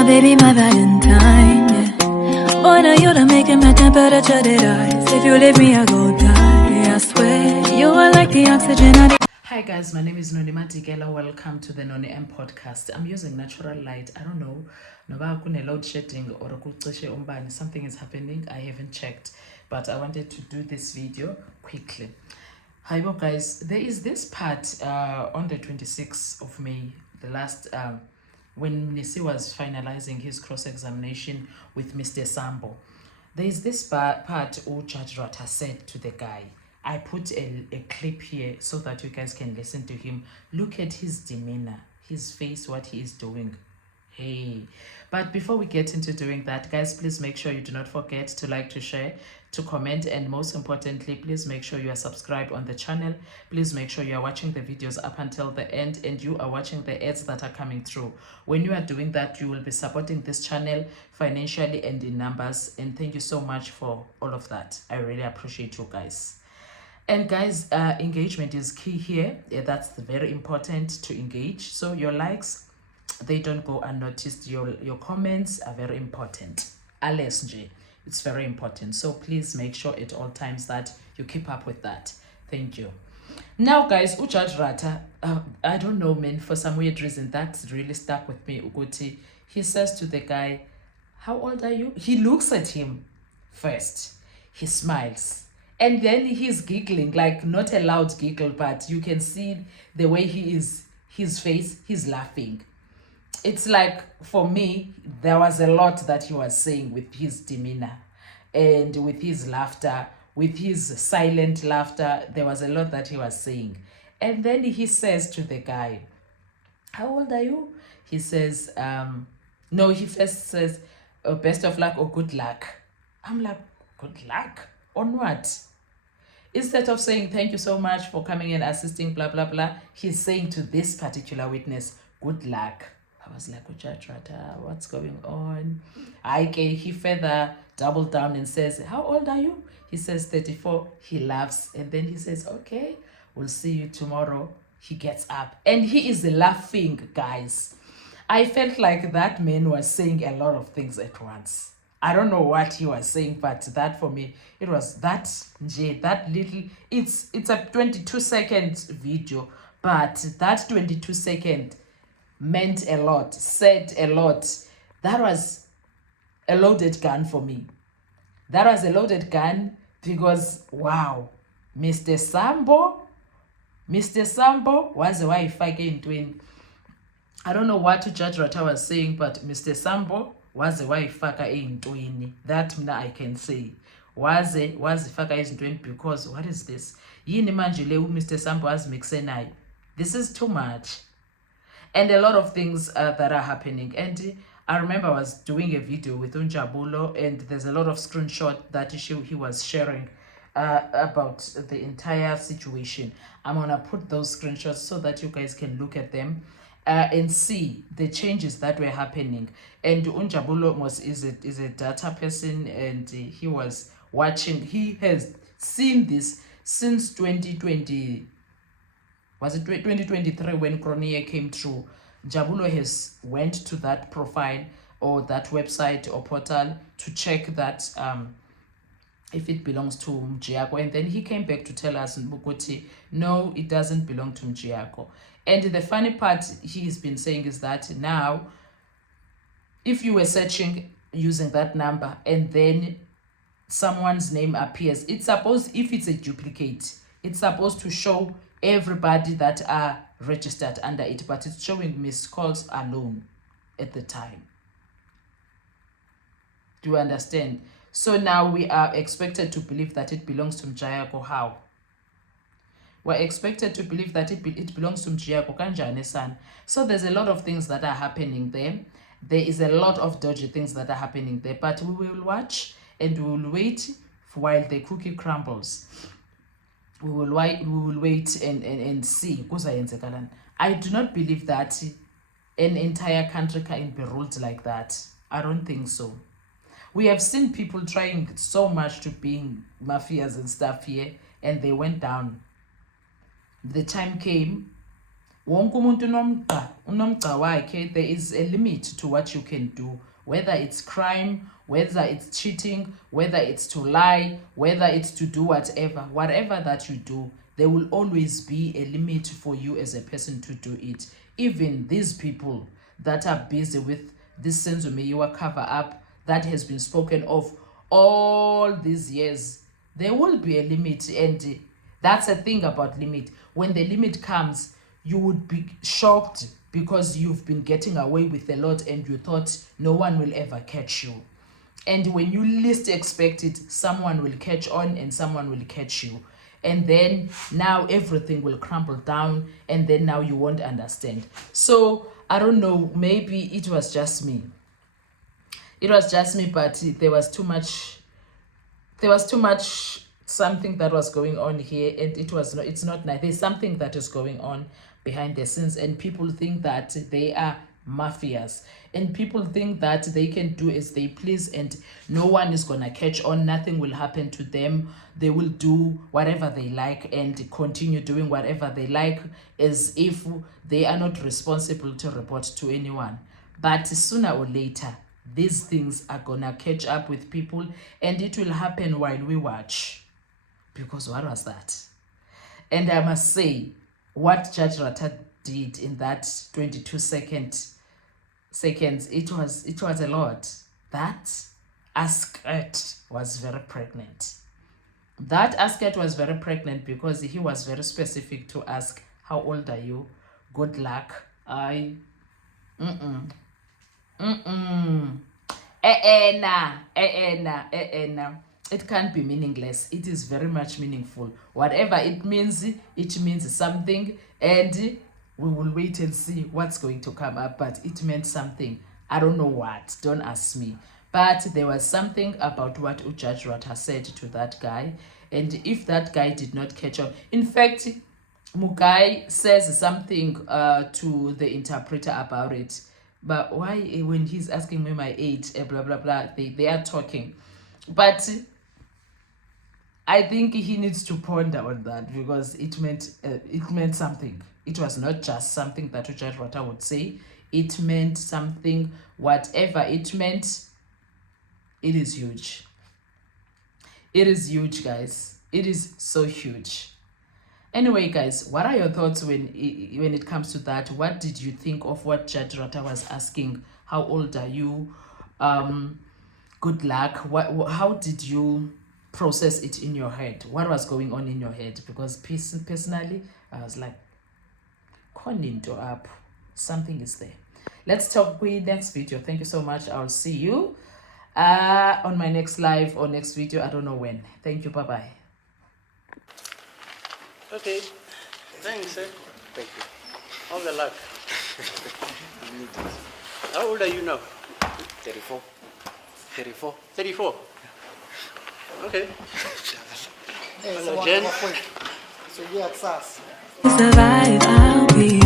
my baby, my Valentine, yeah. Boy, now you done making my temperature rise. If you leave me, I go die, I swear. You are like the oxygen I need. Hi guys, my name is Nonima Tigela. Welcome to the Noni M podcast. I'm using natural light. I don't know, noba kune load shedding or kucishe umbani. Something is happening. I haven't checked, but I wanted to do this video quickly. Hi guys, there is this part on the 26th of May, the last when Nisi was finalizing his cross-examination with Mr. Sambo. There is this part Judge Rata said to the guy. I put a clip here so that you guys can listen to him. Look at his demeanor, his face, what he is doing. Hey, but before we get into doing that, guys, please make sure you do not forget to like, to share, to comment, and most importantly, please make sure you are subscribed on the channel. Please make sure you are watching the videos up until the end and you are watching the ads that are coming through. When you are doing that, you will be supporting this channel financially and in numbers, and thank you so much for all of that. I really appreciate you guys. And guys, engagement is key here. That's very important, to engage. So your likes, they don't go unnoticed. Your comments are very important. LSG, it's very important. So please make sure at all times that you keep up with that. Thank you. Now guys, Judge Rata, I don't know, man, for some weird reason that really stuck with me. Uguti, he says to the guy, how old are you? He looks at him first. He smiles. And then he's giggling, like not a loud giggle, but you can see the way he is, his face, he's laughing. It's like, for me, there was a lot that he was saying with his demeanor and with his laughter, with his silent laughter. There was a lot that he was saying. And then he says to the guy, how old are you? He says, no, he first says, best of luck or good luck. I'm like, good luck? On what? Instead of saying thank you so much for coming and assisting, blah, blah, blah, he's saying to this particular witness, good luck. I was like, Judge Rata, what's going on? He further doubled down and says, how old are you? He says 34. He laughs. And then he says, okay, we'll see you tomorrow. He gets up and he is laughing, guys. I felt like that man was saying a lot of things at once. I don't know what he was saying, but that for me, it was that little, it's a 22-second video, but that 22-second meant a lot, said a lot. That was a loaded gun for me. That was a loaded gun because, wow, Mr. Sambo was a wife again twin. I don't know what Judge Rata was saying, but Mr. Sambo was a wayifaka eyintweni. That mina I can say wazifaka ezintweni, because what is this? Yini manje le Mr. Sambo azimixe nayo? This is too much. And a lot of things that are happening. And I remember I was doing a video with Unjabulo, and there's a lot of screenshot that he was sharing about the entire situation. I'm gonna put those screenshots so that you guys can look at them and see the changes that were happening. And Unjabulo is a data person, and he was watching. He has seen this since 2020. Was it 2023 when Chronier came through? Jabulo has went to that profile or that website or portal to check that if it belongs to Mjiako, and then he came back to tell us, Mbukuti, no, it doesn't belong to Mjiako. And the funny part he's been saying is that now, if you were searching using that number and then someone's name appears, it's supposed, if it's a duplicate, it's supposed to show everybody that are registered under it, but it's showing missed calls alone at the time. Do you understand? So now we are expected to believe that it belongs to Mjiako. How? We're expected to believe that it belongs to Mjiako kanjani san. So there's a lot of things that are happening there. There is a lot of dodgy things that are happening there, but we will watch and we will wait while the cookie crumbles. We will wait and see. I do not believe that an entire country can be ruled like that. I don't think so. We have seen people trying so much to being mafias and stuff here, and they went down. The time came, wonke umuntu unomgca wakhe. There is a limit to what you can do, whether it's crime, whether it's cheating, whether it's to lie, whether it's to do whatever that you do, there will always be a limit for you as a person to do it. Even these people that are busy with this Senzo cover up that has been spoken of all these years, there will be a limit, and that's a thing about limit. When the limit comes, you would be shocked because you've been getting away with a lot and you thought no one will ever catch you. And when you least expect it, someone will catch on and someone will catch you. And then now everything will crumble down, and then now you won't understand. So I don't know, maybe it was just me. It was just me, but there was too much something that was going on here, and it's not nice. There's something that is going on behind the scenes, and people think that they are mafias, and people think that they can do as they please and no one is gonna catch on, nothing will happen to them. They will do whatever they like and continue doing whatever they like as if they are not responsible to report to anyone. But sooner or later, these things are gonna catch up with people, and it will happen while we watch. Because what was that? And I must say, what Judge Ratha did in that 22 seconds, it was a lot. That Asket was very pregnant. That Asket was very pregnant because he was very specific to ask, how old are you? Good luck. It can't be meaningless. It is very much meaningful. Whatever it means something, and we will wait and see what's going to come up. But it meant something. I don't know what. Don't ask me. But there was something about what Judge Ratha said to that guy. And if that guy did not catch on, in fact, Mugai says something to the interpreter about it. But why, when he's asking me my age, blah, blah, blah, they are talking. But I think he needs to ponder on that, because it meant something. It was not just something that Judge Ratha would say. It meant something. Whatever it meant, it is huge. It is huge, guys. It is so huge. Anyway, guys, what are your thoughts when it comes to that? What did you think of what Judge Ratha was asking? How old are you? Good luck. How did you process it in your head? What was going on in your head? Because personally, I was like, up. Something is there. Let's talk with next video. Thank you so much. I'll see you on my next live or next video. I don't know when. Thank you. Bye-bye. Okay. Thanks, sir. Thank you. All the luck. How old are you now? 34. 34. 34. Okay. Hey, Hello, Jen. so yeah, kusasa. Survive, I'll be